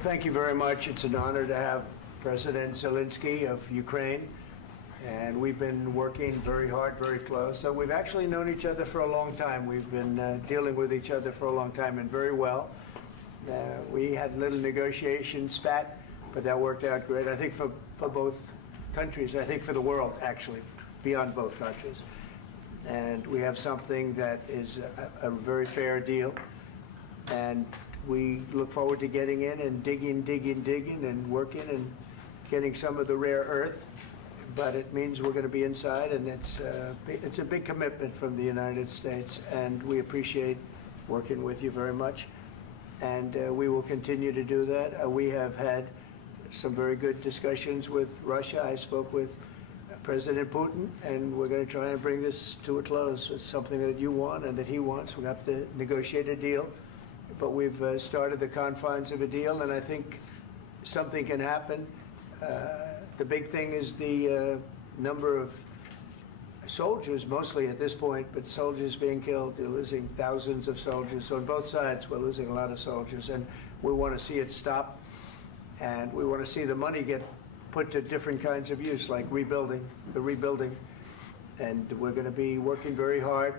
Well, thank you very much. It's an honor to have President Zelensky of Ukraine, and we've been working very hard, very close. So we've actually known each other for a long time. We've been dealing with each other for a long time, and very well. We had a little negotiation spat, but that worked out great. I think for both countries, I think for the world, actually, beyond both countries. And we have something that is a very fair deal. And we look forward to getting in and digging and working and getting some of the rare earth. But it means we're going to be inside, and it's a big commitment from the United States, and we appreciate working with you very much. And we will continue to do that. We have had some very good discussions with Russia. I spoke with President Putin, and we're going to try and bring this to a close. It's something that you want and that he wants. We have to negotiate a deal. But we've started the confines of a deal, and I think something can happen. The big thing is the number of soldiers, mostly at this point, but soldiers being killed. They're losing thousands of soldiers. So on both sides, we're losing a lot of soldiers, and we want to see it stop. And we want to see the money get put to different kinds of use, like rebuilding. And we're going to be working very hard.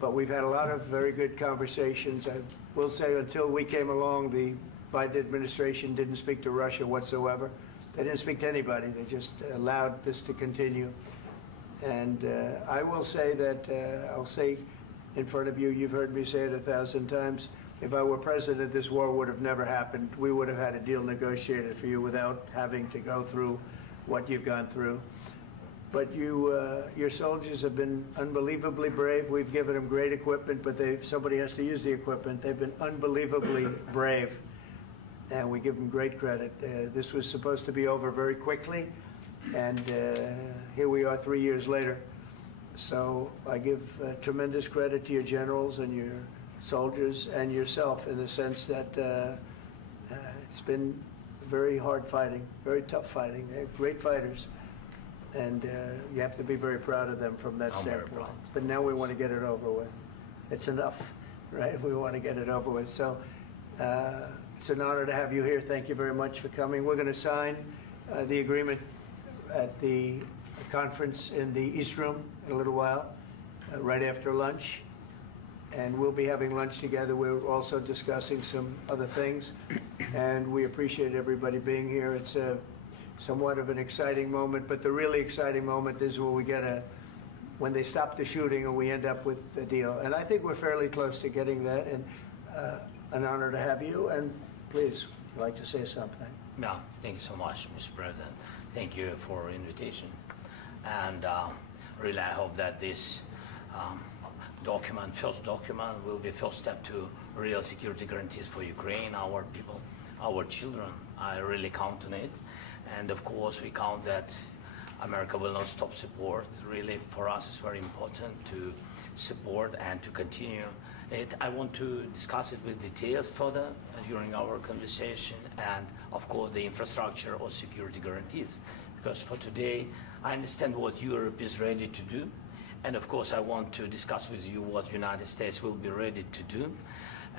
But we've had a lot of very good conversations. I will say until we came along, the Biden administration didn't speak to Russia whatsoever. They didn't speak to anybody. They just allowed this to continue. And I will say that, I'll say in front of you, you've heard me say it 1,000 times, if I were president, this war would have never happened. We would have had a deal negotiated for you without having to go through what you've gone through. But your soldiers have been unbelievably brave. We've given them great equipment, but somebody has to use the equipment. They've been unbelievably brave, and we give them great credit. This was supposed to be over very quickly, and here we are 3 years later. So I give tremendous credit to your generals and your soldiers and yourself in the sense that it's been very hard fighting, very tough fighting. They're great fighters. And you have to be very proud of them from that standpoint. But now we want to get it over with. It's enough, right? We want to get it over with. So it's an honor to have you here. Thank you very much for coming. We're going to sign the agreement at the conference in the East Room in a little while, right after lunch. And we'll be having lunch together. We're also discussing some other things. And we appreciate everybody being here. It's somewhat of an exciting moment, but the really exciting moment is when they stop the shooting and we end up with a deal. And I think we're fairly close to getting that, and an honor to have you. And please, if you'd like to say something. Yeah, thank you so much, Mr. President. Thank you for the invitation. And really, I hope that this first document, will be first step to real security guarantees for Ukraine, our people, our children. I really count on it. And of course, we count that America will not stop support. Really, for us, it's very important to support and to continue it. I want to discuss it with details further during our conversation, and of course, the infrastructure or security guarantees. Because for today, I understand what Europe is ready to do, and of course, I want to discuss with you what the United States will be ready to do.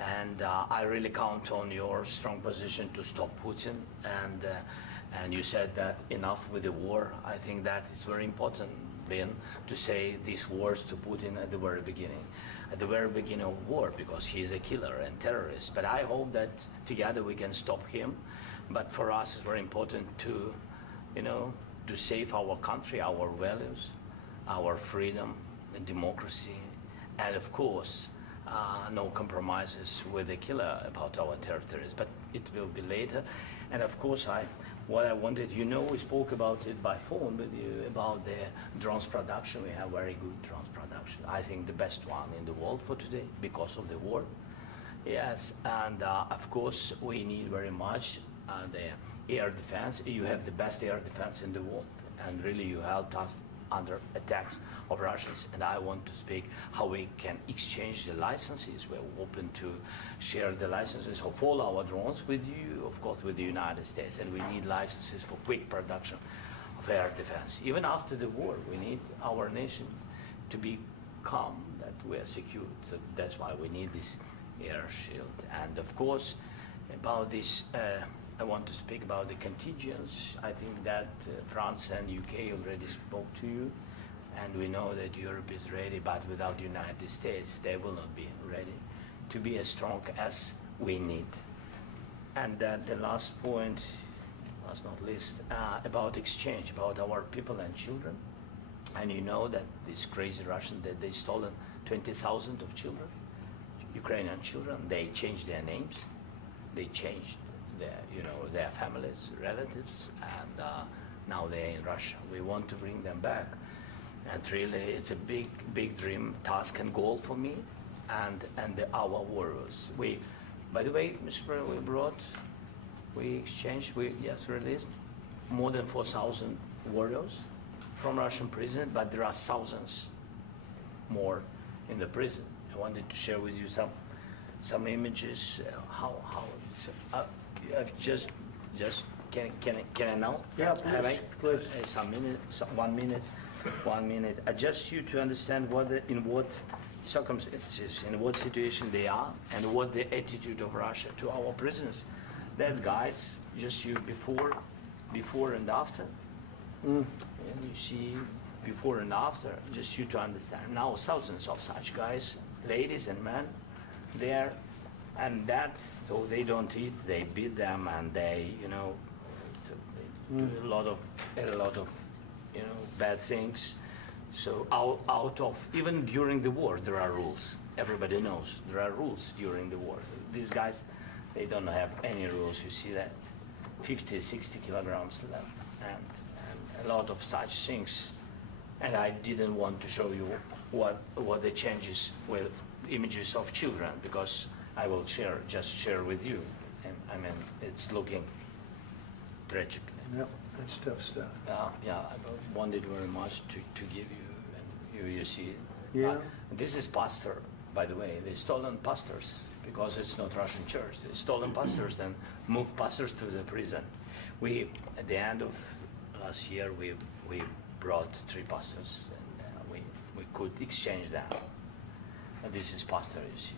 And I really count on your strong position to stop Putin. And you said that enough with the war. I think that is very important, Ben, to say these words to Putin at the very beginning of war, because he is a killer and terrorist. But I hope that together we can stop him. But for us, it's very important to, to save our country, our values, our freedom and democracy, and of course, no compromises with the killer about our territories. But it will be later. And of course, what I wanted, we spoke about it by phone with you, about the drones production. We have very good drones production. I think the best one in the world for today because of the war. Yes, and of course, we need very much the air defense. You have the best air defense in the world, and really you helped us under attacks of Russians. And I want to speak how we can exchange the licenses. We're open to share the licenses of all our drones with you, of course, with the United States. And we need licenses for quick production of air defense. Even after the war, we need our nation to be calm, that we are secure. So that's why we need this air shield. And of course, about this I want to speak about the contingents. I think that France and UK already spoke to you, and we know that Europe is ready, but without the United States, they will not be ready to be as strong as we need. And the last point, last not least, about exchange, about our people and children. And you know that these crazy Russians, that they stolen 20,000 of children, Ukrainian children. They changed their names, they changed their families, relatives, and now they're in Russia. We want to bring them back, and really, it's a big dream, task, and goal for me, and our warriors. By the way, Mr. President, we exchanged, released more than 4,000 warriors from Russian prison, but there are thousands more in the prison. I wanted to share with you some images. How it's can I now? Yeah, Have I? please. Some minute, 1 minute, 1 minute. Just you to understand in what circumstances, in what situation they are, and what the attitude of Russia to our prisoners. That guys, just you before and after. And you see before and after, just you to understand. Now thousands of such guys, ladies and men, there, and that, so they don't eat, they beat them, and they, do a lot of, bad things. So out of, even during the war, there are rules. Everybody knows there are rules during the war. So these guys, they don't have any rules. You see that 50, 60 kilograms left, and a lot of such things. And I didn't want to show you what the changes with images of children, because I will just share with you. And I mean, it's looking tragic. Yep, that's tough stuff. Yeah, I wanted very much to give you, and you see. Yeah. This is pastor, by the way. They stolen pastors because it's not Russian church. They stolen pastors and moved pastors to the prison. We, at the end of last year, we brought 3 pastors, and we could exchange them. And this is pastor, you see.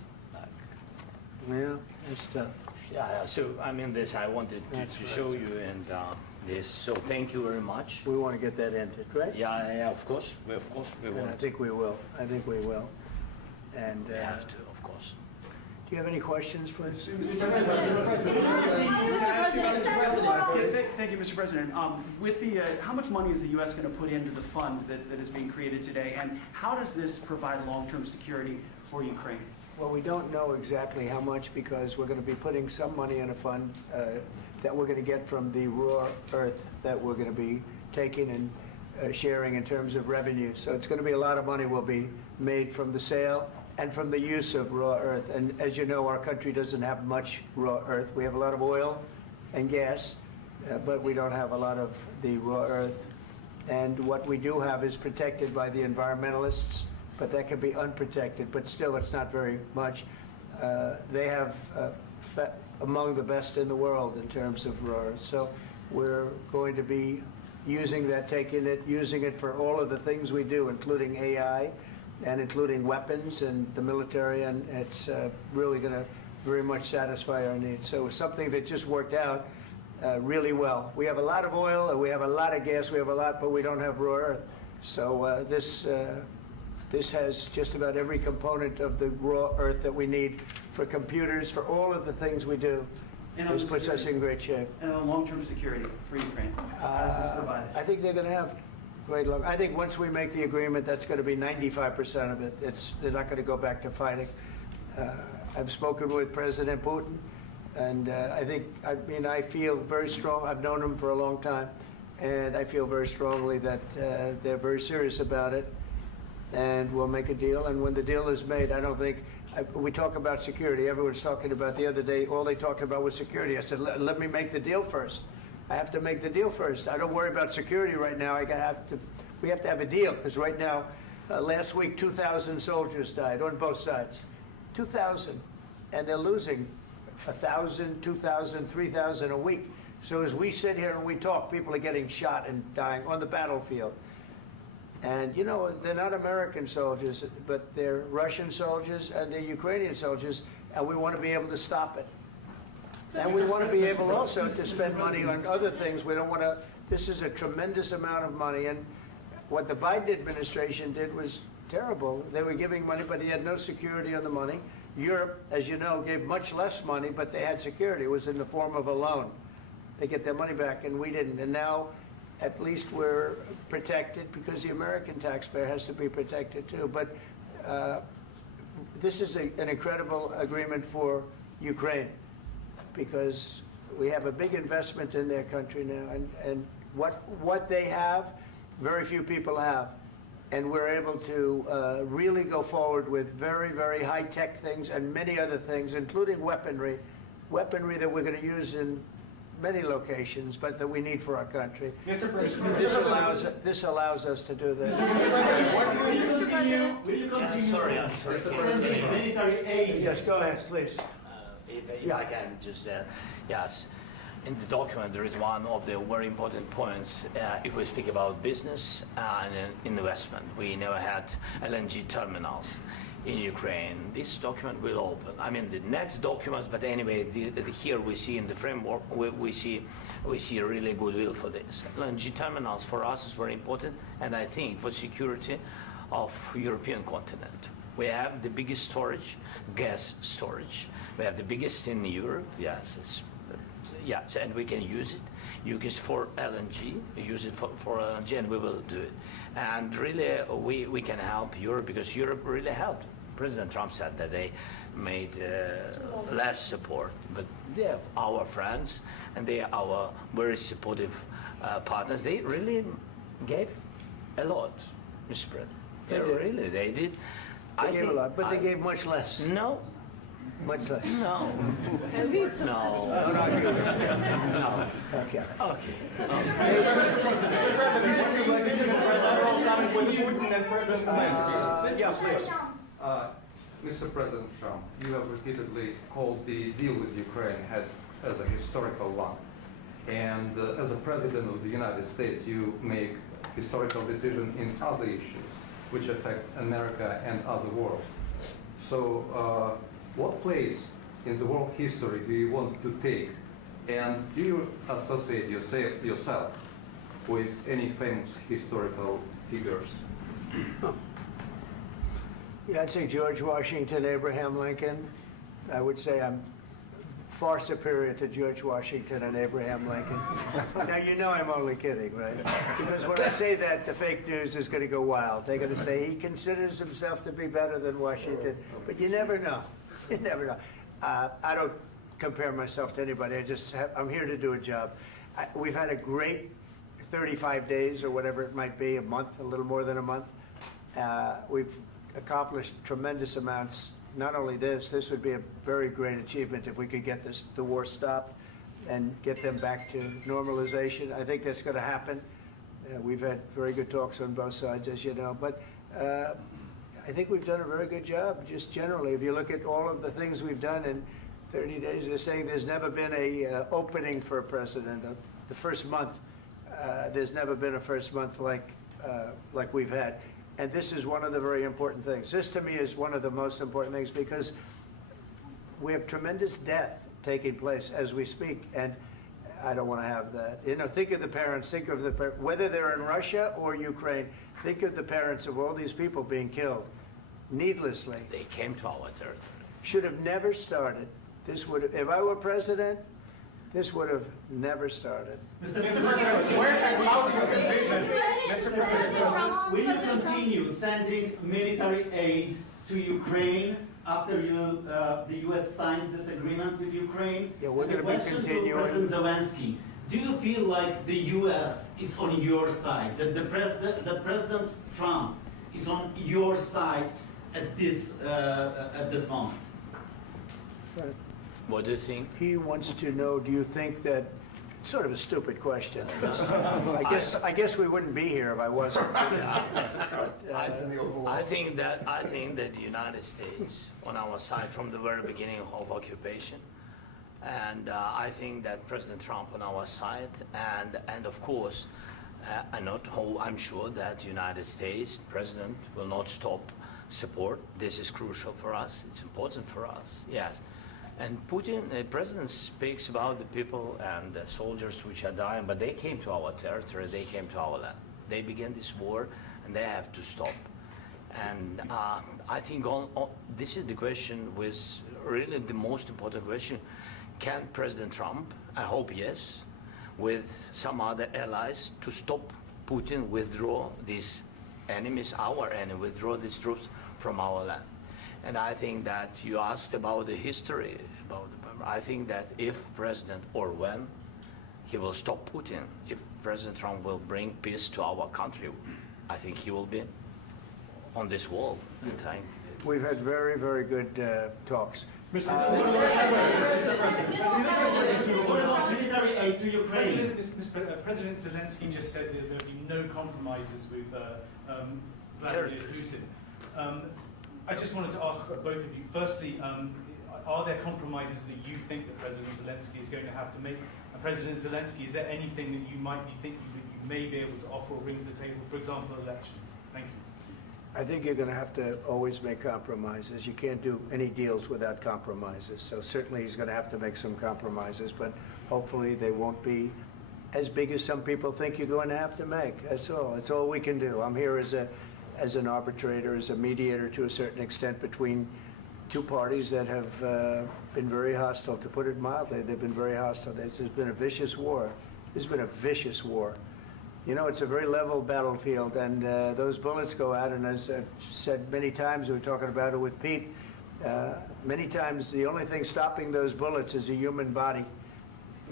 Yeah, that's tough. Yeah. So I mean, this I wanted to show you, and this. So thank you very much. We want to get that ended, right? Yeah. Of course, we And want. I think we will. And We have to, of course. do you have any questions, please? Mr. President, Thank you, Mr. President. With the, how much money is the U.S. going to put into the fund that is being created today, and how does this provide long-term security for Ukraine? Well, we don't know exactly how much, because we're going to be putting some money in a fund that we're going to get from the raw earth that we're going to be taking and sharing in terms of revenue. So it's going to be a lot of money will be made from the sale and from the use of raw earth. And as you know, our country doesn't have much raw earth. We have a lot of oil and gas, but we don't have a lot of the raw earth. And what we do have is protected by the environmentalists, but that can be unprotected, but still it's not very much. They have among the best in the world in terms of raw earth. So we're going to be using that, using it for all of the things we do, including AI and including weapons and the military, and it's really going to very much satisfy our needs. So it's something that just worked out really well. We have a lot of oil, and we have a lot of gas, we have a lot, but we don't have raw earth. So this has just about every component of the raw earth that we need for computers, for all of the things we do. This puts us in great shape. And on long-term security for Ukraine, how does this provide it? I think they're going to have great luck. I think once we make the agreement, that's going to be 95% of it. They're not going to go back to fighting. I've spoken with President Putin, and I feel very strong. I've known him for a long time, and I feel very strongly that they're very serious about it, and we'll make a deal. And when the deal is made, I don't think, we talk about security. Everyone's talking about the other day, all they talked about was security. I said, let me make the deal first. I have to make the deal first. I don't worry about security right now. We have to have a deal, because right now, last week, 2,000 soldiers died on both sides. 2,000. And they're losing 1,000, 2,000, 3,000 a week. So as we sit here and we talk, people are getting shot and dying on the battlefield. And, you know, they're not American soldiers, but they're Russian soldiers and they're Ukrainian soldiers, and we want to be able to stop it. And we want to be able also to spend money on other things. We don't want to, this is a tremendous amount of money. And what the Biden administration did was terrible. They were giving money, but he had no security on the money. Europe, as you know, gave much less money, but they had security. It was in the form of a loan. They get their money back, and we didn't. And now, at least we're protected because the American taxpayer has to be protected too. But this is an incredible agreement for Ukraine because we have a big investment in their country now, and what they have, very few people have. And we're able to really go forward with very, very high-tech things and many other things, including weaponry that we're going to use in many locations, but that we need for our country. Mr. President, This allows us to do that. will you continue Sorry. sending military aid? Yes, go ahead, please. If I can just, yes. In the document, there is one of the very important points. If we speak about business and investment, we never had LNG terminals in Ukraine. This document will open. I mean, the next documents, but anyway, here we see in the framework, we see a really goodwill for this. LNG terminals for us is very important, and I think for security of European continent. We have the biggest storage, gas storage. We have the biggest in Europe. Yes, yes, and we can use it. Use it for LNG. Use it for LNG, and we will do it. And really, we can help Europe because Europe really helped. President Trump said that they made less support, but they are our friends and they are our very supportive partners. They really gave a lot, Mr. President. They did. They gave a lot, but they gave much less. No. Much less. No. No. Don't argue with me. No. Okay. Okay. Mr. President Trump, you have repeatedly called the deal with Ukraine as a historical one. And as a President of the United States, you make historical decisions in other issues which affect America and other world. So what place in the world history do you want to take? And do you associate yourself with any famous historical figures? Yeah, I'd say George Washington, Abraham Lincoln. I would say I'm far superior to George Washington and Abraham Lincoln. Now, you know I'm only kidding, right? Because when I say that, the fake news is going to go wild. They're going to say he considers himself to be better than Washington. But you never know. You never know. I don't compare myself to anybody. I'm here to do a job. We've had a great 35 days or whatever it might be, a month, a little more than a month. We've accomplished tremendous amounts. Not only this would be a very great achievement if we could get the war stopped and get them back to normalization. I think that's going to happen. We've had very good talks on both sides, as you know. But I think we've done a very good job, just generally. If you look at all of the things we've done in 30 days, they're saying there's never been a opening for a president. The first month, there's never been a first month like we've had. And this is one of the very important things. This, to me, is one of the most important things because we have tremendous death taking place as we speak, and I don't want to have that. You know, think of the parents, whether they're in Russia or Ukraine, think of the parents of all these people being killed needlessly. They came to our territory. Should have never started. This would have, if I were president, this would have never started. Mr. President, where has out your conviction? Mr. President, will you continue sending military aid to Ukraine after the U.S. signs this agreement with Ukraine? Yeah, we're going to be continuing. To President Zelensky, do you feel like the U.S. is on your side, that President Trump is on your side at this moment? Right. What do you think? He wants to know, do you think that, sort of a stupid question. I guess we wouldn't be here if I wasn't. I think that the United States on our side from the very beginning of occupation, and I think that President Trump on our side, and of course, I'm sure that the United States President will not stop support. This is crucial for us. It's important for us. Yes. And Putin, the president speaks about the people and the soldiers which are dying, but they came to our territory, they came to our land. They began this war, and they have to stop. And I think this is the question, with really the most important question. Can President Trump, I hope yes, with some other allies, to stop Putin, withdraw these enemies, our enemy, withdraw these troops from our land? And I think that you asked about the history, I think that if President, or when, he will stop Putin, if President Trump will bring peace to our country, I think he will be on this wall. We've had very, very good talks. What about military aid to Ukraine? President Zelensky just said that there will be no compromises with Vladimir Putin. I just wanted to ask both of you, firstly, are there compromises that you think that President Zelensky is going to have to make? And President Zelensky, is there anything that you might be thinking that you may be able to offer or bring to the table, for example, elections? Thank you. I think you're going to have to always make compromises. You can't do any deals without compromises. So certainly he's going to have to make some compromises, but hopefully they won't be as big as some people think you're going to have to make. That's all. That's all we can do. I'm here as an arbitrator, as a mediator to a certain extent between two parties that have been very hostile, to put it mildly. They've been very hostile. There's been a vicious war. There's been a vicious war. You know, it's a very level battlefield, and those bullets go out, and as I've said many times, we were talking about it with Pete, many times the only thing stopping those bullets is a human body.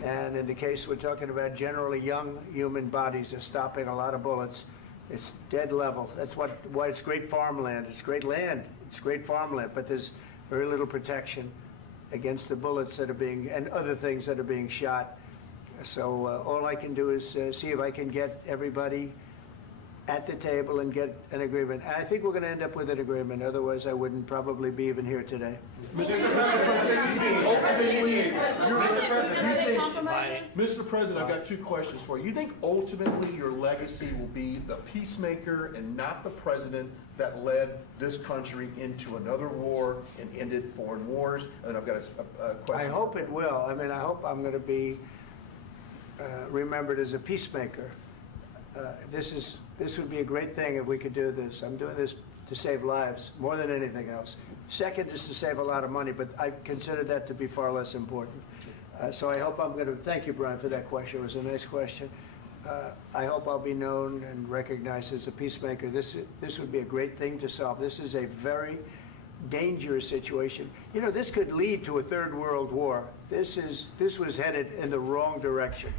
And in the case we're talking about, generally young human bodies are stopping a lot of bullets. It's dead level. That's why it's great farmland. It's great land. It's great farmland, but there's very little protection against the bullets that are being, and other things that are being shot. So all I can do is see if I can get everybody at the table and get an agreement. And I think we're going to end up with an agreement. Otherwise, I wouldn't probably be even here today. Mr. President, I've got two questions for you. You think ultimately your legacy will be the peacemaker and not the president that led this country into another war and ended foreign wars? And I've got a question. I hope it will. I mean, I hope I'm going to be remembered as a peacemaker. This would be a great thing if we could do this. I'm doing this to save lives more than anything else. Second is to save a lot of money, but I consider that to be far less important. So I hope I'm going to, thank you, Brian, for that question. It was a nice question. I hope I'll be known and recognized as a peacemaker. This would be a great thing to solve. This is a very dangerous situation. You know, this could lead to a third world war. This was headed in the wrong direction.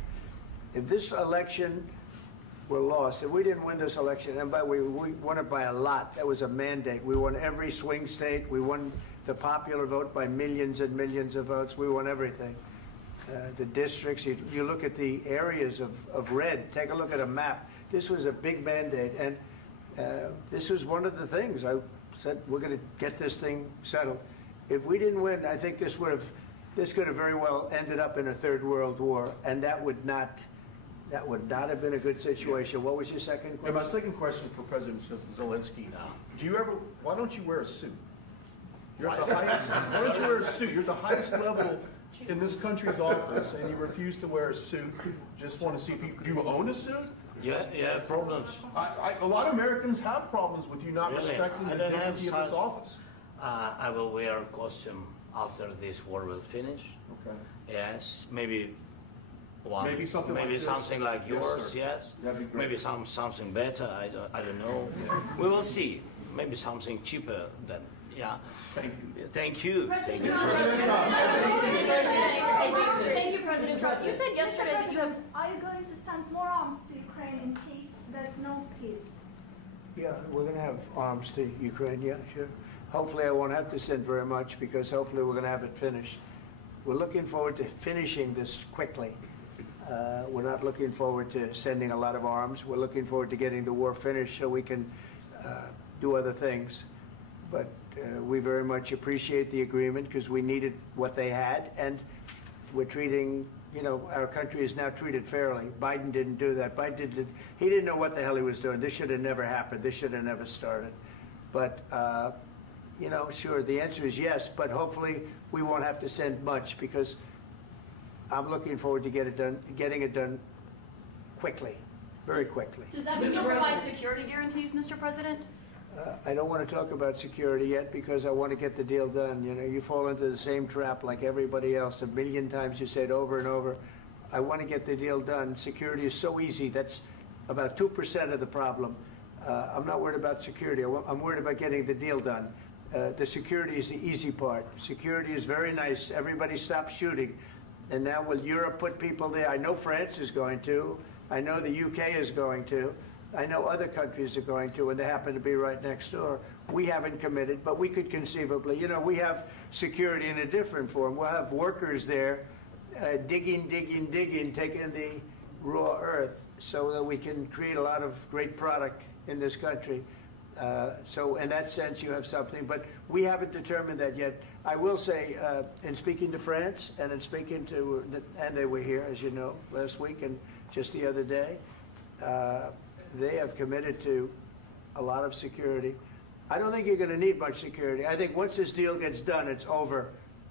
If this election were lost, if we didn't win this election, and we won it by a lot, that was a mandate. We won every swing state. We won the popular vote by millions and millions of votes. We won everything. The districts, you look at the areas of red, take a look at a map. This was a big mandate, and this was one of the things. I said, we're going to get this thing settled. If we didn't win, I think this could have very well ended up in a third world war, and that would not have been a good situation. What was your second question? And my second question for President Zelensky, why don't you wear a suit? You're at the highest, why don't you wear a suit? You're at the highest level in this country's office, and you refuse to wear a suit. Just want to see people, do you own a suit? Yeah, problems. A lot of Americans have problems with you not respecting the dignity of this office. I will wear a costume after this war will finish. Okay. Yes, maybe one. Maybe something like this. Something like yours, sir. yes. That'd be great. Maybe something better, I don't know. We will see. Maybe something cheaper than, yeah. Thank you. Thank you. President Trump. Thank you, President Trump. You said yesterday that you have. Are you going to send more arms to Ukraine in case there's no peace? Yeah, we're going to have arms to Ukraine, yeah, sure. Hopefully I won't have to send very much, because hopefully we're going to have it finished. We're looking forward to finishing this quickly. We're not looking forward to sending a lot of arms. We're looking forward to getting the war finished so we can do other things. But we very much appreciate the agreement, because we needed what they had, and we're treating, our country is now treated fairly. Biden didn't do that. He didn't know what the hell he was doing. This should have never happened. This should have never started. But, you know, sure, the answer is yes, but hopefully we won't have to send much because I'm looking forward to getting it done quickly, very quickly. Does that mean you'll provide security guarantees, Mr. President? I don't want to talk about security yet because I want to get the deal done. You know, you fall into the same trap like everybody else. A million times you say it over and over. I want to get the deal done. Security is so easy. That's about 2% of the problem. I'm not worried about security. I'm worried about getting the deal done. The security is the easy part. Security is very nice. Everybody stopped shooting. And now will Europe put people there? I know France is going to. I know the UK is going to. I know other countries are going to, and they happen to be right next door. We haven't committed, but we could conceivably. You know, we have security in a different form. We'll have workers there digging, taking the raw earth so that we can create a lot of great product in this country. So in that sense, you have something, but we haven't determined that yet. I will say, in speaking to France and in speaking to, and they were here, as you know, last week and just the other day, they have committed to a lot of security. I don't think you're going to need much security. I think once this deal gets done, it's over.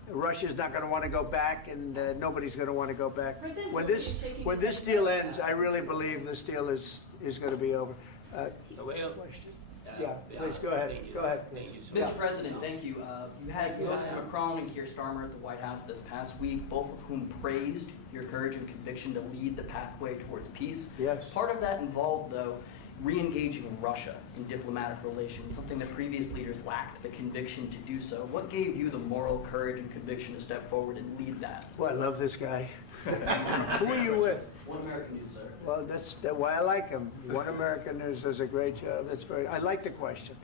Russia's not going to want to go back, and nobody's going to want to go back. President When Zelensky shaking when his this head deal no. ends, I really believe this deal is going to be over. Question? Yeah, please go ahead. Thank you. Go ahead. Thank you so Mr. much. President, thank you. You had Mr. Macron and Keir Starmer at the White House this past week, both of whom praised your courage and conviction to lead the pathway towards peace. Yes. Part of that involved, though, re-engaging Russia in diplomatic relations, something that previous leaders lacked the conviction to do so. What gave you the moral courage and conviction to step forward and lead that? Well, I love this guy. Who are you with? One American News, sir. Well, that's why I like him. One American News does a great job. I like the question.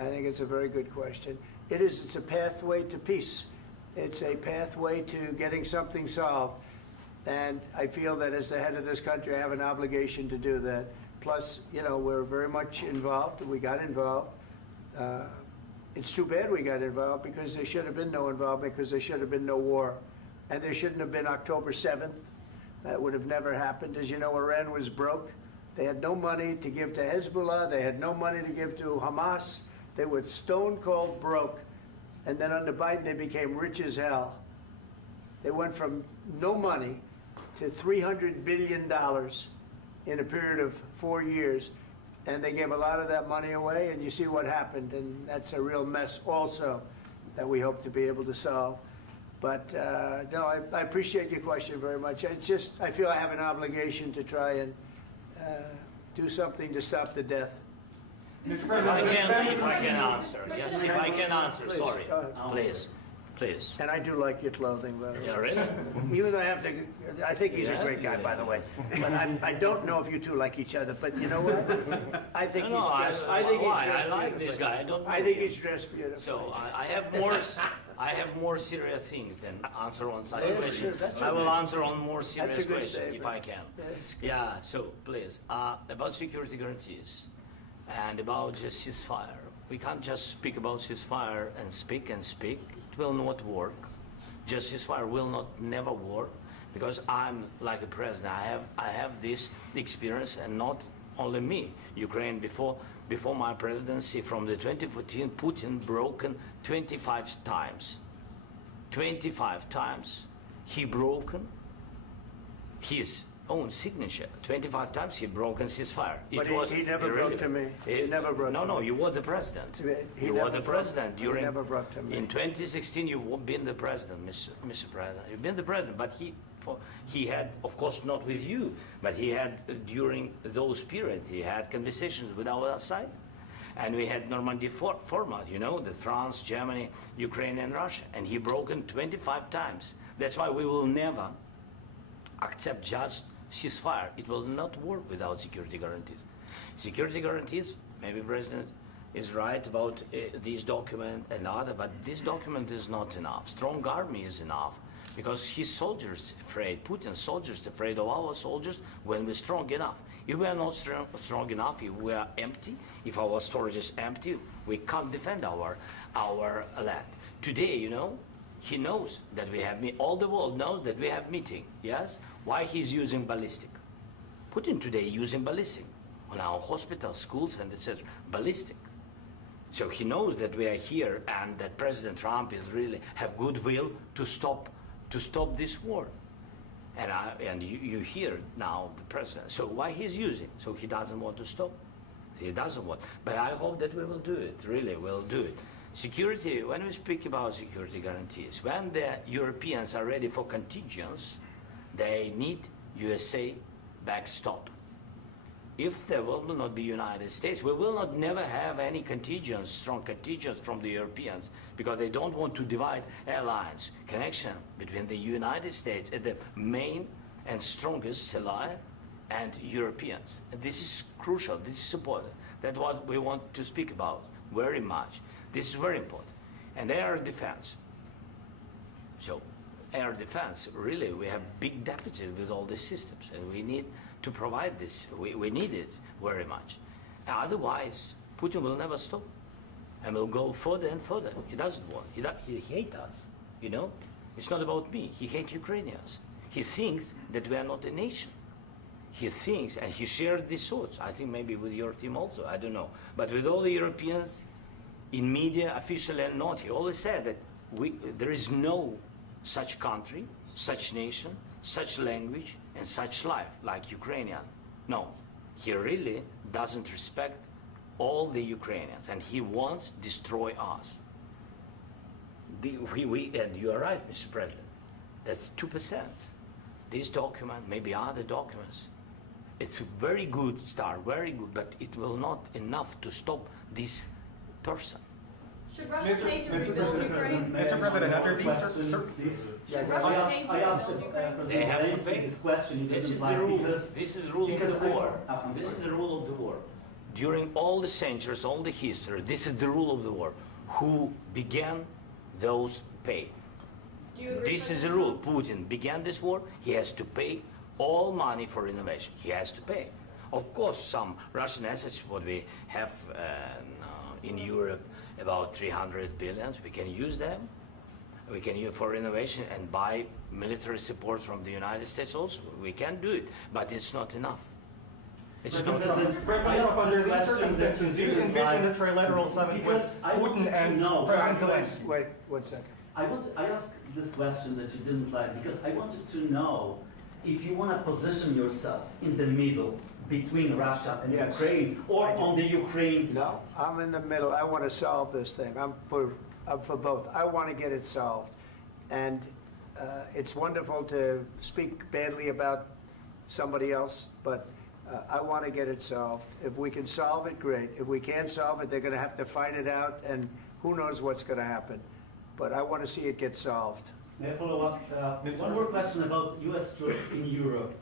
I think it's a very good question. It's a pathway to peace. It's a pathway to getting something solved. And I feel that as the head of this country, I have an obligation to do that. Plus, you know, we're very much involved. We got involved. It's too bad we got involved because there should have been no involvement because there should have been no war. And there shouldn't have been October 7th. That would have never happened. As you know, Iran was broke. They had no money to give to Hezbollah. They had no money to give to Hamas. They were stone cold broke. And then under Biden, they became rich as hell. They went from no money to $300 billion in a period of 4 years. And they gave a lot of that money away, and you see what happened. And that's a real mess also that we hope to be able to solve. But no, I appreciate your question very much. It's just, I feel I have an obligation to try and do something to stop the death. If I can answer. Yes, if I can answer, Please, sorry. go ahead. Please. And I do like your clothing, by the way. Yeah, really? Even though I think he's a Yeah, great guy, yeah. by the way. But I don't know if you two like each other. But you know what? I think No, he's no, dressed. I think he's why? dressed I like this beautifully. guy. I don't know I think him. he's dressed beautifully. So I have more serious things than answer on such Yeah, questions. sure, that's I will okay. answer on more serious good questions if statement. I can. That's good. Yeah, so please, about security guarantees and about just ceasefire. We can't just speak about ceasefire and speak. It will not work. Just ceasefire will not never work because I'm like a president. I have this experience, and not only me. Ukraine before my presidency, from the 2014, Putin broken 25 times. 25 times he broken his own signature. 25 times he broken ceasefire. But he never broke to me. He never broke to No, me. you were the president. He You never were the broke- president he during. never broke to me. In 2016, you've been the president, Mr. President. You've been the president, but he had, of course, not with you, but he had during those periods, he had conversations with our side. And we had Normandy format, you know, the France, Germany, Ukraine, and Russia. And he broken 25 times. That's why we will never accept just ceasefire. It will not work without security guarantees. Security guarantees, maybe President is right about this document and other, but this document is not enough. Strong army is enough because his soldiers afraid, Putin's soldiers afraid of our soldiers when we're strong enough. If we are not strong enough, if we are empty, if our storage is empty, we can't defend our land. Today, you know, he knows that we have all the world knows that we have meeting. Yes, why he's using ballistic? Putin today using ballistic on our hospitals, schools, and etc. Ballistic. So he knows that we are here and that President Trump is really have goodwill to stop this war. And you hear now the president. So why he's using? So he doesn't want to stop. He doesn't want. But I hope that we will do it. Really, we'll do it. Security. When we speak about security guarantees, when the Europeans are ready for contingents, they need USA backstop. If there will not be United States, we will not never have any contingents, strong contingents from the Europeans, because they don't want to divide alliance connection between the United States and the main and strongest ally and Europeans. And this is crucial, this is important. That's what we want to speak about very much. This is very important. And air defense. So air defense, really, we have big deficit with all these systems, and we need to provide this. We need it very much. Otherwise, Putin will never stop, and will go further and further. He doesn't want. He hates us. You know, it's not about me. He hates Ukrainians. He thinks that we are not a nation. He thinks, and he shared these thoughts. I think maybe with your team also. I don't know, but with all the Europeans, in media, officially and not, he always said that there is no such country, such nation, such language, and such life like Ukrainian. No, he really doesn't respect all the Ukrainians, and he wants to destroy us. And you are right, Mr. President, that's 2%. This document, maybe other documents, it's a very good start, very good, but it will not enough to stop this person. Should Russia pay to rebuild Ukraine? Mr. President, after these Should Russia pay to I asked rebuild Ukraine? They have to Zelensky pay. this question. He This doesn't is the like rule. because This is the rule of because the war. I'm This is sorry. the rule of the war. During all the centuries, all the history, this is the rule of the war. Who began, those pay. Do you agree, This is the President rule. Putin began this war. He has to pay all money for innovation. He has to pay. Of course, some Russian assets, what we have in Europe, about 300 billion, we can use them. We can use for innovation and buy military support from the United States also. We can do it, but it's not enough. It's not enough. President, under these circumstances, do you envision a trilateral summit with because I wanted Putin to and know. President Zelensky? Wait 1 second. I asked this question that you didn't like because I wanted to know if you want to position yourself in the middle between Russia and Yes. Ukraine or I do. on the Ukraine side. No, I'm in the middle. I want to solve this thing. I'm for both. I want to get it solved. And it's wonderful to speak badly about somebody else, but I want to get it solved. If we can solve it, great. If we can't solve it, they're going to have to fight it out, and who knows what's going to happen. But I want to see it get solved. May I follow up? One more question about U.S. troops in Europe.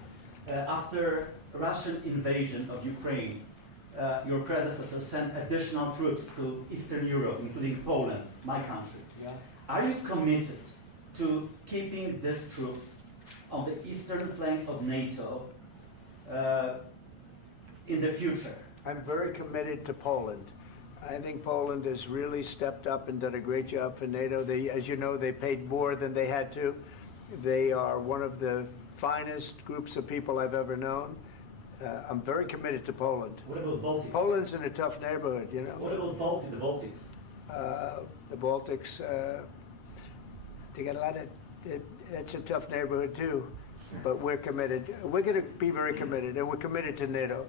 After Russian invasion of Ukraine, your predecessor sent additional troops to Eastern Europe, including Poland, my country. Yeah. Are you committed to keeping these troops on the eastern flank of NATO in the future? I'm very committed to Poland. I think Poland has really stepped up and done a great job for NATO. As you know, they paid more than they had to. They are one of the finest groups of people I've ever known. I'm very committed to Poland. What about Baltics? Poland's in a tough neighborhood, you know. What about the Baltics? The Baltics, they got a lot of, it's a tough neighborhood too, but we're committed. We're going to be very committed, and we're committed to NATO.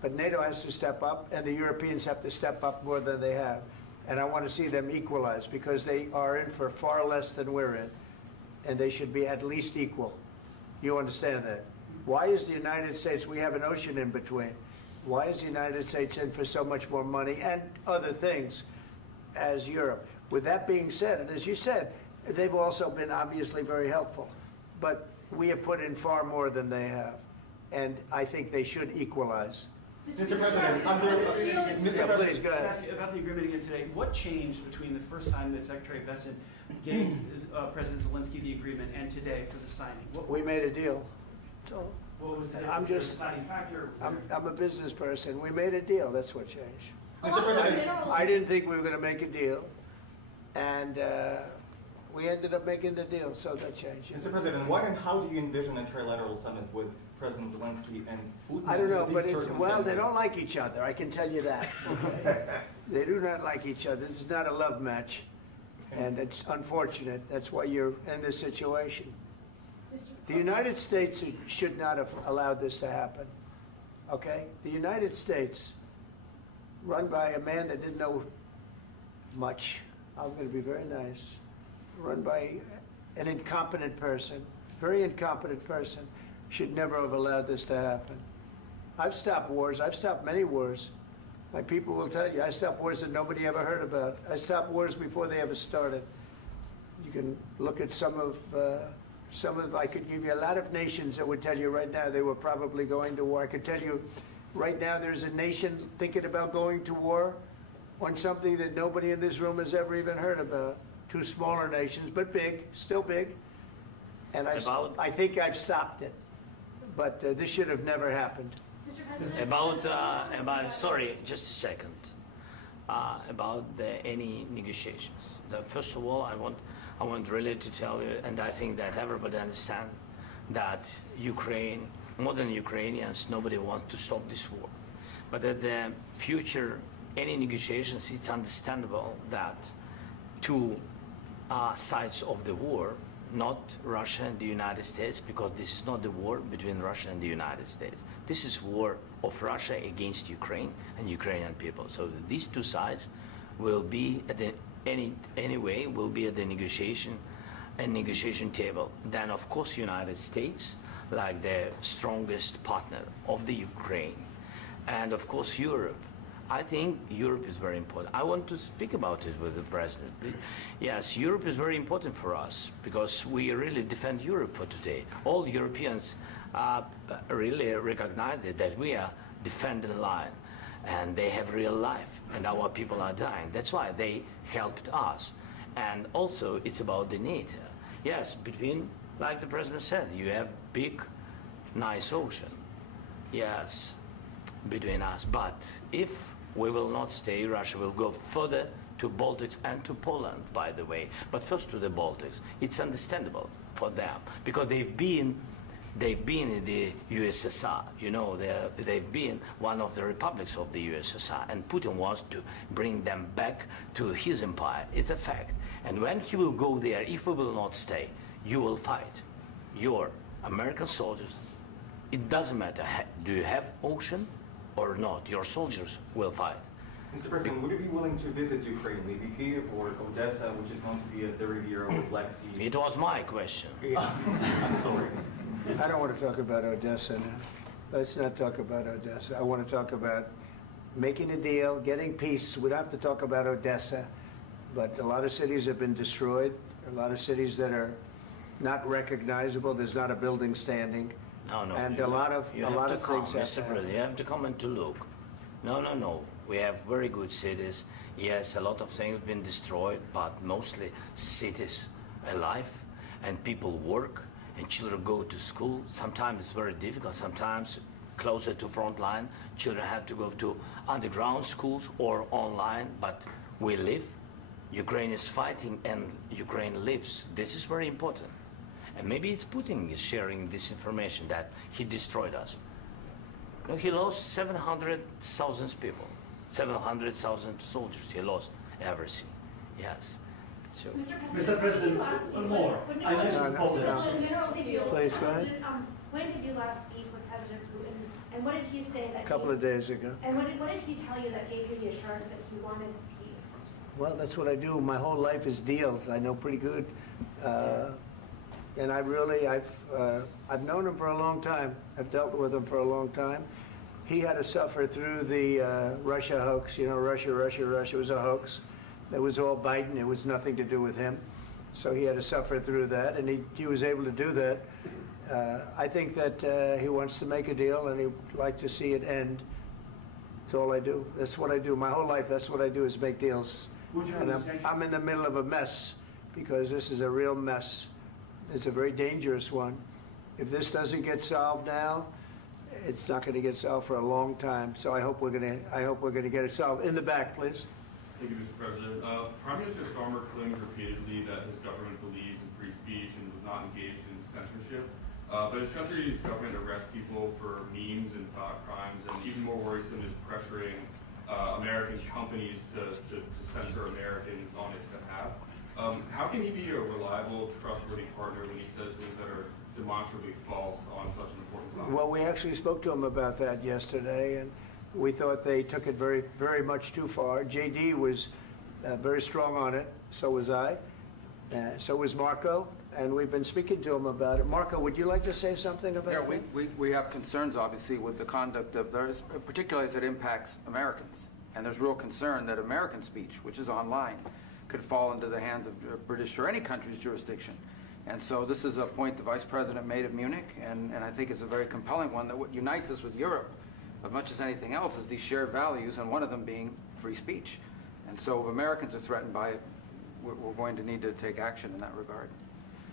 But NATO has to step up, and the Europeans have to step up more than they have. And I want to see them equalize, because they are in for far less than we're in, and they should be at least equal. You understand that? Why is the United States, we have an ocean in between, why is the United States in for so much more money and other things as Europe? With that being said, and as you said, they've also been obviously very helpful, but we have put in far more than they have, and I think they should equalize. Mr. President, Please, go Can I ahead. ask you about the agreement again today? What changed between the first time that Secretary Bessent gave President Zelensky the agreement and today for the signing? We made a deal. So What was the I'm just- deciding factor? I'm a business person. We made a deal. That's what changed. Mr. President, I didn't think we were going to make a deal, and we ended up making the deal, so that changed. Mr. President, what and how do you envision a trilateral summit with President Zelensky and Putin? I don't know, under but these well, they circumstances? don't like each other. I can tell you that. Okay? They do not like each other. This is not a love match. And it's unfortunate. That's why you're in this situation. The United States should not have allowed this to happen. Okay? The United States, run by a man that didn't know much, I'm going to be very nice, run by an incompetent person, very incompetent person, should never have allowed this to happen. I've stopped wars. I've stopped many wars. My people will tell you, I stopped wars that nobody ever heard about. I stopped wars before they ever started. You can look at some of, I could give you a lot of nations that would tell you right now they were probably going to war. I could tell you right now there's a nation thinking about going to war on something that nobody in this room has ever even heard about. Two smaller nations, but big, still big. And I think I've stopped it. But this should have never happened. Mr. President, Sorry, just a second. About any negotiations. First of all, I want really to tell you, and I think that everybody understands that Ukraine, more than Ukrainians, nobody wants to stop this war. But at the future, any negotiations, it's understandable that two sides of the war, not Russia and the United States, because this is not the war between Russia and the United States. This is war of Russia against Ukraine and Ukrainian people. So these two sides will be at the anyway will be at the negotiation table. Then of course United States, like the strongest partner of the Ukraine, and of course Europe. I think Europe is very important. I want to speak about it with the president. Yes, Europe is very important for us because we really defend Europe for today. All Europeans really recognize that we are defending the line, and they have real life, and our people are dying. That's why they helped us. And also, it's about the NATO. Yes, between, like the president said, you have big, nice ocean. Yes, between us. But if we will not stay, Russia will go further to Baltics and to Poland, by the way. But first to the Baltics. It's understandable for them because they've been in the USSR. You know, they've been one of the republics of the USSR, and Putin wants to bring them back to his empire. It's a fact. And when he will go there, if we will not stay, you will fight. Your American soldiers, it doesn't matter, do you have ocean or not, your soldiers will fight. Mr. President, would you be willing to visit Ukraine, maybe Kyiv or Odessa, which is going to be at the Riviera or Black Sea? It was my question. I'm sorry. I don't want to talk about Odessa now. Let's not talk about Odessa. I want to talk about making a deal, getting peace. We don't have to talk about Odessa, but a lot of cities have been destroyed. A lot of cities that are not recognizable. There's not a building standing. No. And a lot of things have to Mr. President, you have to come and to look. No. We have very good cities. Yes, a lot of things have been destroyed, but mostly cities alive, and people work, and children go to school. Sometimes it's very difficult. Sometimes closer to front line, children have to go to underground schools or online, but we live. Ukraine is fighting, and Ukraine lives. This is very important. And maybe it's Putin is sharing this information that he destroyed us. No, he lost 700,000 people, 700,000 soldiers. He lost everything. Yes. So. Mr. President, one more. I mentioned Poland. Please, go ahead. When did you last speak with President Putin, and what did he say that? A couple of days ago. And what did he tell you that gave you the assurance that he wanted peace? Well, that's what I do. My whole life is deals. I know pretty good. And I've known him for a long time. I've dealt with him for a long time. He had to suffer through the Russia hoax. You know, Russia was a hoax. It was all Biden. It was nothing to do with him. So he had to suffer through that, and he was able to do that. I think that he wants to make a deal, and he'd like to see it end. That's all I do. That's what I do. My whole life, that's what I do, is make deals. And I'm in the middle of a mess, because this is a real mess. It's a very dangerous one. If this doesn't get solved now, it's not going to get solved for a long time. So I hope we're going to get it solved. In the back, please. Thank you, Mr. President. Prime Minister Starmer claims repeatedly that his government believes in free speech and was not engaged in censorship. But his country's government arrests people for memes and thought crimes, and even more worrisome is pressuring American companies to censor Americans on its behalf. How can he be a reliable, trustworthy partner when he says things that are demonstrably false on such an important topic? Well, we actually spoke to him about that yesterday, and we thought they took it very, very much too far. JD was very strong on it, so was I, so was Marco, and we've been speaking to him about it. Marco, would you like to say something about that? We have concerns, obviously, with the conduct of those, particularly as it impacts Americans. And there's real concern that American speech, which is online, could fall into the hands of British or any country's jurisdiction. And so this is a point the Vice President made at Munich, and I think it's a very compelling one, that what unites us with Europe, as much as anything else, is these shared values, and one of them being free speech. And so if Americans are threatened by it, we're going to need to take action in that regard.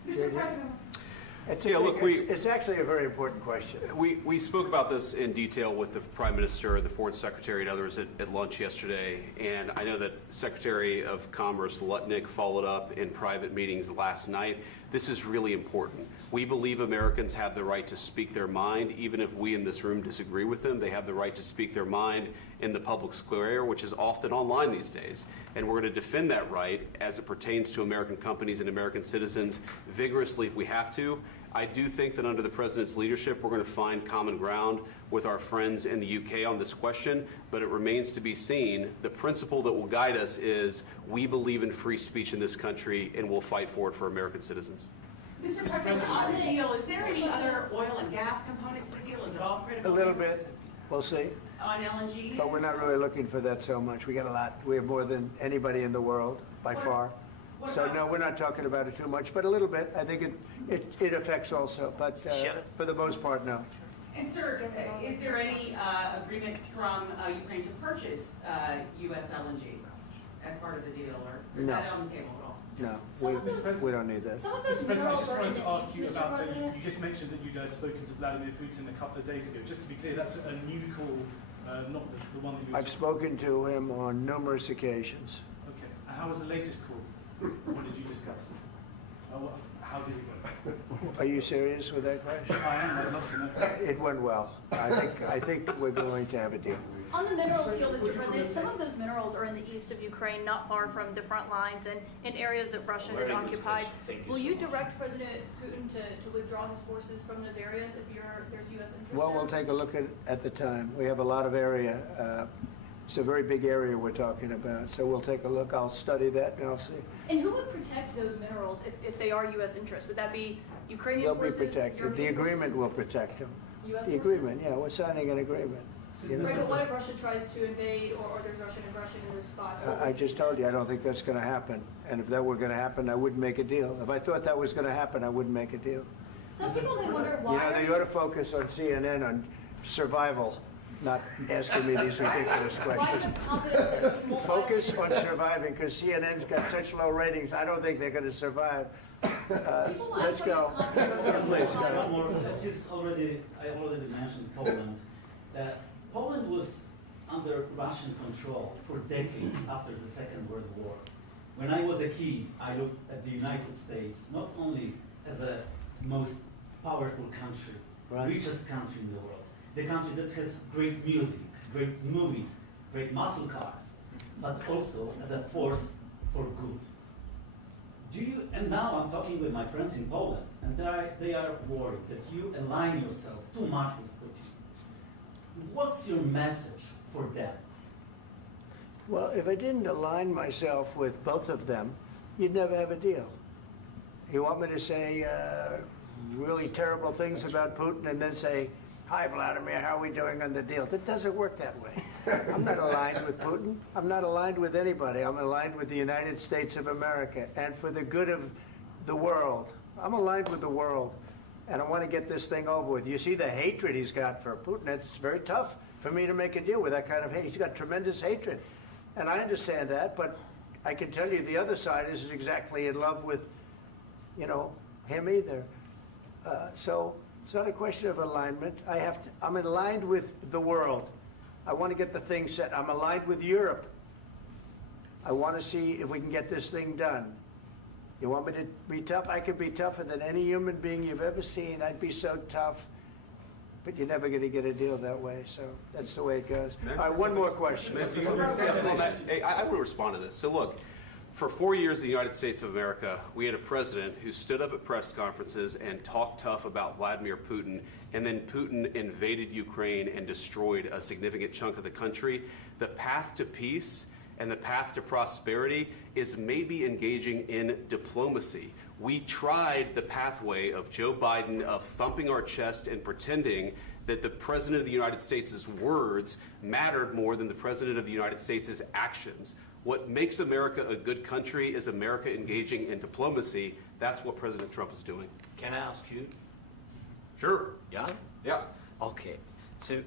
Mr. President. It's actually a very important question. We spoke about this in detail with the Prime Minister, the Foreign Secretary, and others at lunch yesterday. And I know that Secretary of Commerce Lutnick followed up in private meetings last night. This is really important. We believe Americans have the right to speak their mind, even if we in this room disagree with them. They have the right to speak their mind in the public square, which is often online these days. And we're going to defend that right as it pertains to American companies and American citizens vigorously if we have to. I do think that under the President's leadership, we're going to find common ground with our friends in the UK on this question, but it remains to be seen. The principle that will guide us is we believe in free speech in this country, and we'll fight for it for American citizens. Mr. President, on the deal, is there any other oil and gas component to the deal? Is it all critical? A little bit. We'll see. On LNG? But we're not really looking for that so much. We got a lot. We have more than anybody in the world, by far. So no, we're not talking about it too much, but a little bit. I think it affects also, but for the most part, no. And sir, is there any agreement from Ukraine to purchase U.S. LNG as part of the deal, or is that on the table at all? No, we don't need that. Mr. President, I just wanted to ask you about, you just mentioned that you'd spoken to Vladimir Putin a couple of days ago. Just to be clear, that's a new call, not the one that you... I've spoken to him on numerous occasions. Okay. And how was the latest call? What did you discuss? How did it go? Are you serious with that question? I am. I'd love to know. It went well. I think we're going to have a deal. On the minerals deal, Mr. President, some of those minerals are in the east of Ukraine, not far from the front lines and in areas that Russia has occupied. Will you direct President Putin to withdraw his forces from those areas if there's U.S. interest? Well, we'll take a look at the time. We have a lot of area. It's a very big area we're talking about, so we'll take a look. I'll study that and I'll see. And who would protect those minerals if they are U.S. interest? Would that be Ukrainian They'll forces? be protected. European The agreement forces? will protect them. U.S. The forces? agreement, yeah, we're signing an agreement. You know? Right, but what if Russia tries to invade or there's Russian aggression in those spots? I just told you, I don't think that's going to happen. And if that were going to happen, I wouldn't make a deal. If I thought that was going to happen, I wouldn't make a deal. Some people may wonder why. You know, they ought to focus on CNN on survival, not asking me these ridiculous questions. Focus on surviving, because CNN's got such low ratings, I don't think they're going to survive. Let's go. Please, go. I already mentioned Poland. Poland was under Russian control for decades after the Second World War. When I was a kid, I looked at the United States not only as a most powerful country, richest country in the world, the country that has great music, great movies, great muscle cars, but also as a force for good. And now I'm talking with my friends in Poland, and they are worried that you align yourself too much with Putin. What's your message for them? Well, if I didn't align myself with both of them, you'd never have a deal. You want me to say really terrible things about Putin and then say, "Hi, Vladimir, how are we doing on the deal?" That doesn't work that way. I'm not aligned with Putin. I'm not aligned with anybody. I'm aligned with the United States of America and for the good of the world. I'm aligned with the world, and I want to get this thing over with. You see the hatred he's got for Putin. It's very tough for me to make a deal with that kind of hate. He's got tremendous hatred, and I understand that, but I can tell you the other side isn't exactly in love with, him either. So it's not a question of alignment. I'm aligned with the world. I want to get the thing set. I'm aligned with Europe. I want to see if we can get this thing done. You want me to be tough? I could be tougher than any human being you've ever seen. I'd be so tough. but you're never going to get a deal that way. So that's the way it goes. May I All right, say one more something? question. May I say something? Hey, I want to respond to this. So look, for 4 years in the United States of America, we had a president who stood up at press conferences and talked tough about Vladimir Putin, and then Putin invaded Ukraine and destroyed a significant chunk of the country. The path to peace and the path to prosperity is maybe engaging in diplomacy. We tried the pathway of Joe Biden of thumping our chest and pretending that the President of the United States' words mattered more than the President of the United States' actions. What makes America a good country is America engaging in diplomacy. That's what President Trump is doing. Can I ask you? Sure. Yeah? Yeah. Okay. So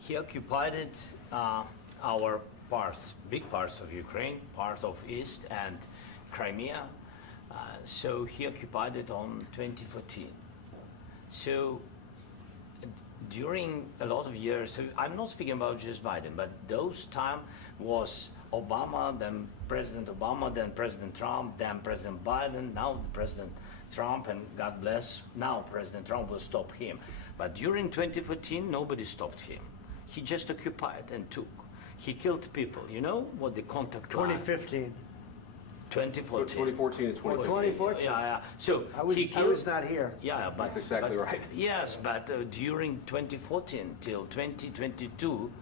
he occupied our parts, big parts of Ukraine, part of East and Crimea. So he occupied it on 2014. So during a lot of years, so I'm not speaking about just Biden, but those time was Obama, then President Obama, then President Trump, then President Biden, now President Trump, and God bless, now President Trump will stop him. But during 2014, nobody stopped him. He just occupied and took. He killed people. You know what the contact line? 2015. 2014 2014. and 2014. 2014. Yeah. So I was he killed, not here. Yeah, but That's exactly but, right. Yes, but during 2014 till 2022,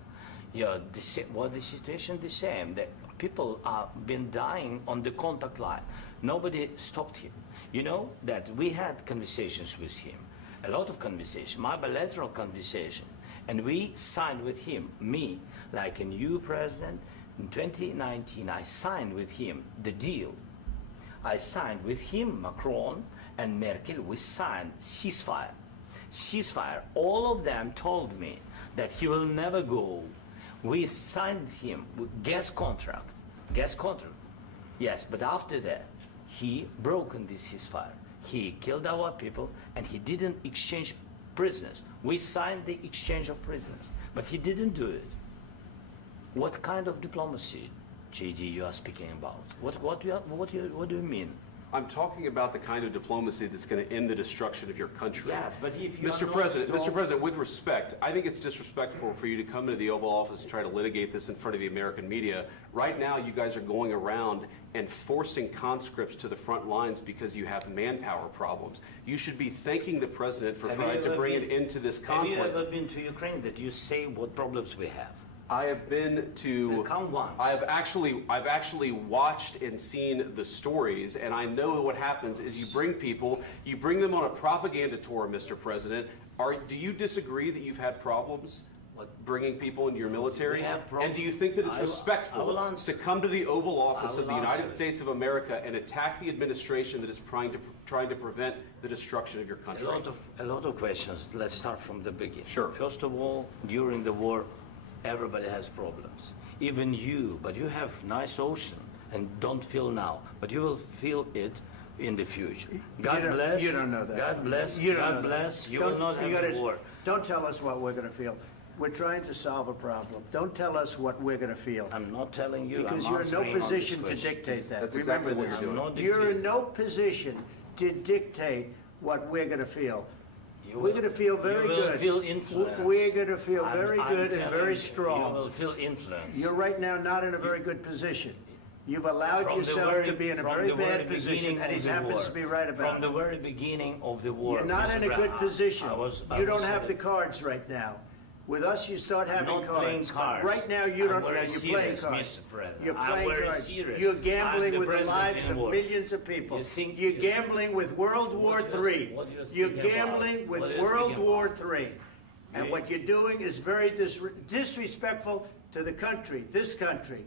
yeah, the situation the same. The people are been dying on the contact line. Nobody stopped him. You know that we had conversations with him, a lot of conversation, my bilateral conversation, and we signed with him, me, like a new president. In 2019, I signed with him the deal. I signed with him, Macron and Merkel, we signed ceasefire. Ceasefire. All of them told me that he will never go. We signed him with gas contract. Gas contract. Yes, but after that, he broken this ceasefire. He killed our people and he didn't exchange prisoners. We signed the exchange of prisoners, but he didn't do it. What kind of diplomacy, JD, you are speaking about? What do you mean? I'm talking about the kind of diplomacy that's going to end the destruction of your country. Yes, but if you Mr. President, with respect, I think it's disrespectful for you to come into the Oval Office and try to litigate this in front of the American media. Right now, you guys are going around and forcing conscripts to the front lines because you have manpower problems. You should be thanking the President for trying to bring an end to this conflict. Have you ever been to Ukraine that you say what problems we have? I have been to. Count once. I've actually watched and seen the stories, and I know what happens is you bring them on a propaganda tour, Mr. President. Do you disagree that you've had problems bringing people into your military? And do you think that it's respectful to come to the Oval Office of the United States of America and attack the administration that is trying to prevent the destruction of your country? A lot of questions. Let's start from the beginning. Sure. First of all, during the war, everybody has problems. Even you, but you have nice ocean and don't feel now, but you will feel it in the future. God bless. You don't know that. God bless. You don't God know bless. that. You will not have a war. Don't tell us what we're going to feel. We're trying to solve a problem. Don't tell us what we're going to feel. I'm not telling you. Because I'm you're in no answering on position to this question. dictate that. That's Remember exactly what this. you're doing. You're in no position to dictate what we're going to feel. We're going to feel very good. You will feel influence. We're going to feel very I'm good and telling very you, strong. You will feel influence. You're right now not in a very good position. You've allowed yourself to be in a very bad position, and he happens to be right about it. From the very beginning of the war. You're not in a good position. You don't have the the cards right now. With us, you start having not cards. playing cards. Right now, you don't. I'm very You're playing serious, cards. Mr. President. You're I'm playing very cards. serious. You're I'm gambling the with the president lives in of war. millions of people. You think You're gambling with World War III. You're gambling with World War III. And what you're doing is very disrespectful to the country, this country.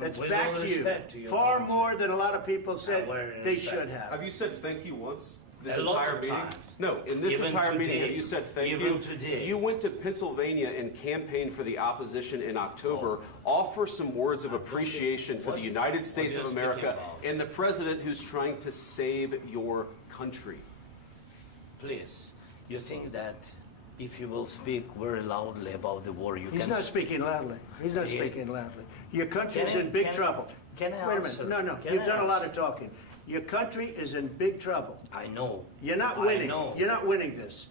That's with back all to you. respect to your Far country. more than a lot of people said they respect. should have. Have you said thank you once? This A lot entire of meeting? times. No, in this Even entire meeting, today. have you said thank Even you? today. You went to Pennsylvania and campaigned for the opposition in October. Offer some words of appreciation for the United States of America and the president who's trying to save your country. Please, you think that if you will speak very loudly about the war, you He's can... not speaking loudly. He's not speaking loudly. Your country's Can I- in big can I- trouble. can I Wait a answer? minute. No, Can you've I done a lot answer? of talking. Your country is in big trouble. I know. You're not I winning. know. You're not winning this.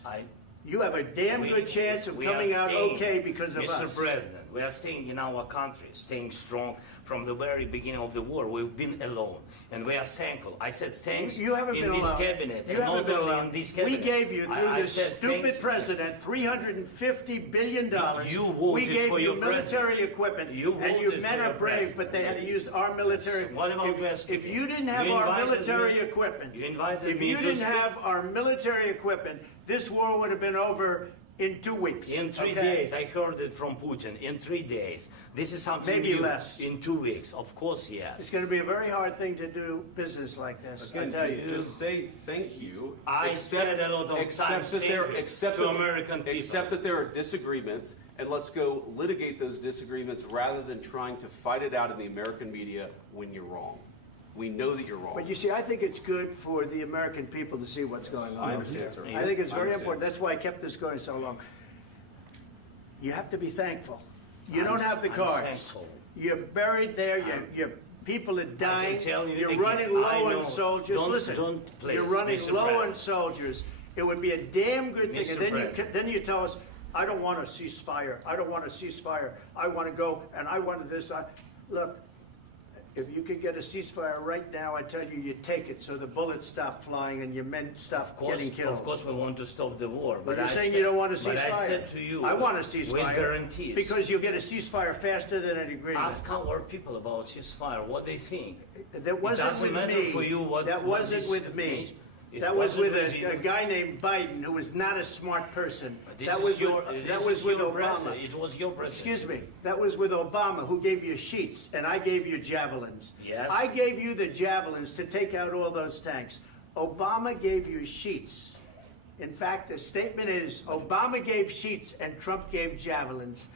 you have a damn good chance of coming out okay because of us. Mr. President, we are staying in our country, staying strong from the very beginning of the war. We've been alone, and we are thankful. I said thanks You haven't in been this alone. cabinet, You and haven't not been only alone. in this We cabinet. gave you, through I this said thank stupid you. president, $350 billion. You voted We gave for you your military president. equipment, You and you voted men for are your brave, president. but they had to use our military. What about West? If you didn't have You our invited military me- equipment, You invited if me you to didn't speak. have our military equipment, this war would have been over in 2 weeks. In 3 okay? days, I heard it from Putin. In 3 days, this is something Maybe new. less. In 2 weeks, of course, yes. It's going to be a very hard thing to do business like this. I Again, tell you. just say thank you. I said a lot of times that there, thank you accept to that- American people. Accept that there are disagreements, and let's go litigate those disagreements rather than trying to fight it out in the American media when you're wrong. We know that you're wrong. But you see, I think it's good for the American people to see what's going on. I understand, sir. I think it's I very understand. important. That's why I kept this going so long. You have to be thankful. You don't have the I'm cards. thankful. You're buried there. Your people are dying. tell you You're again, running I low know. on soldiers. Don't- Listen, don't please, you're running Mr. low on President. soldiers. It would be a damn good thing. Mr. And then President. then you tell us, I don't want a ceasefire. I don't want a ceasefire. I want to go and I wanted this. Look, if you could get a ceasefire right now, I tell you, you take it so the bullets stop flying and your men stop getting killed. Of course, we want to stop the war. But you're I saying said- you don't want a ceasefire. But I said to you, I want a ceasefire. with guarantees. Because you'll get a ceasefire faster than an agreement. Ask our people about ceasefire, what they think. That wasn't it doesn't with matter me. for you what That what wasn't this with me. means. It That was wasn't with you. a guy named Biden who was not a smart person. This That is was your, with, this that was is with your Obama. president. It was your president. Excuse me. That was with Obama, who gave you sheets, and I gave you javelins. Yes. I gave you the javelins to take out all those tanks. Obama gave you sheets. In fact, the statement is Obama gave sheets and Trump gave javelins.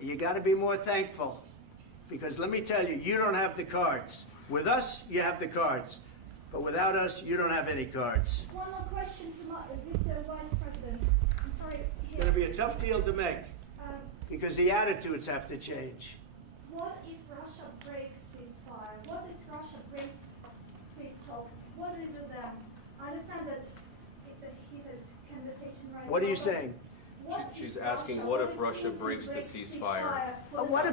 You got to be more thankful, because let me tell you, you don't have the cards. With us, you have the cards. But without us, you don't have any cards. One more question to Mr. Vice President. I'm sorry. It's going to be a tough deal to make, Um, because the attitudes have to change. what if Russia breaks ceasefire? What if Russia breaks peace talks? What do you do then? I understand that it's a heated conversation right now. What are you but saying? what She's if asking, Russia- what if Russia Putin breaks the ceasefire? What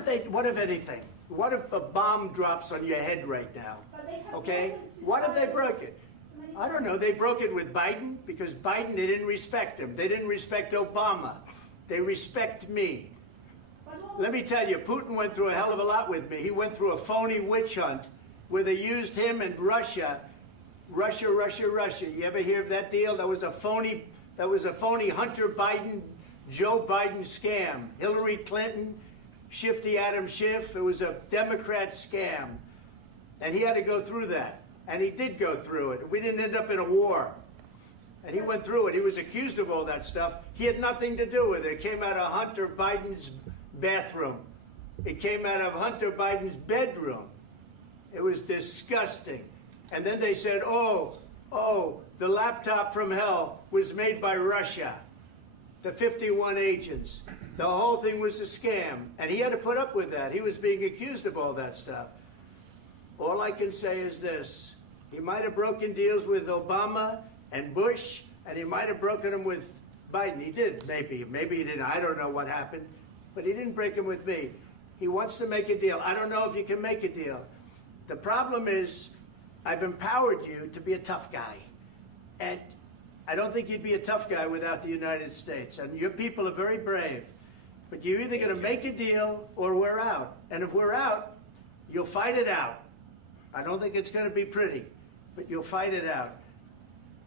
if anything? What if a bomb drops on your head right now? But they have Okay? broken What if they ceasefire broke it? many I don't know. They broke it with Biden because Biden, they didn't respect him. They didn't respect Obama. They respect me. Let me tell you, Putin went through a hell of a lot with me. He went through a phony witch hunt where they used him and Russia. Russia. You ever hear of that deal? That was a phony Hunter Biden, Joe Biden scam. Hillary Clinton, Shifty Adam Schiff. It was a Democrat scam. And he had to go through that. And he did go through it. We didn't end up in a war. And he went through it. He was accused of all that stuff. He had nothing to do with it. It came out of Hunter Biden's bathroom. It came out of Hunter Biden's bedroom. It was disgusting. And then they said, oh, the laptop from hell was made by Russia. The 51 agents. The whole thing was a scam. And he had to put up with that. He was being accused of all that stuff. All I can say is this. He might have broken deals with Obama and Bush, and he might have broken them with Biden. He did, maybe. Maybe he didn't. I don't know what happened. But he didn't break them with me. He wants to make a deal. I don't know if you can make a deal. The problem is, I've empowered you to be a tough guy. And I don't think you'd be a tough guy without the United States. And your people are very brave. But you're either going to make a deal or we're out. And if we're out, you'll fight it out. I don't think it's going to be pretty, but you'll fight it out.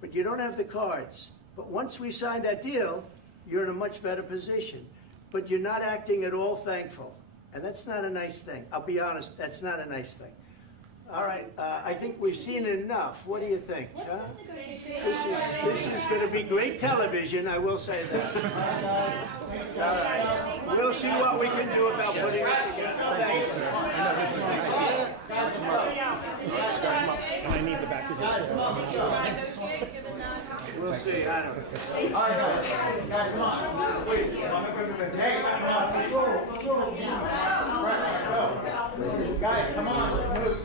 But you don't have the cards. But once we sign that deal, you're in a much better position. But you're not acting at all thankful. And that's not a nice thing. I'll be honest, that's not a nice thing. All right, I think we've seen enough. What do you think? Huh? This is going to be great television, I will say that. All right. We'll see what we can do about putting it together. Thanks. And I need the back of this. We'll see. I don't know. All right, guys, come on. Wait, hey, guys, come on, let's move. Guys, come on, let's move.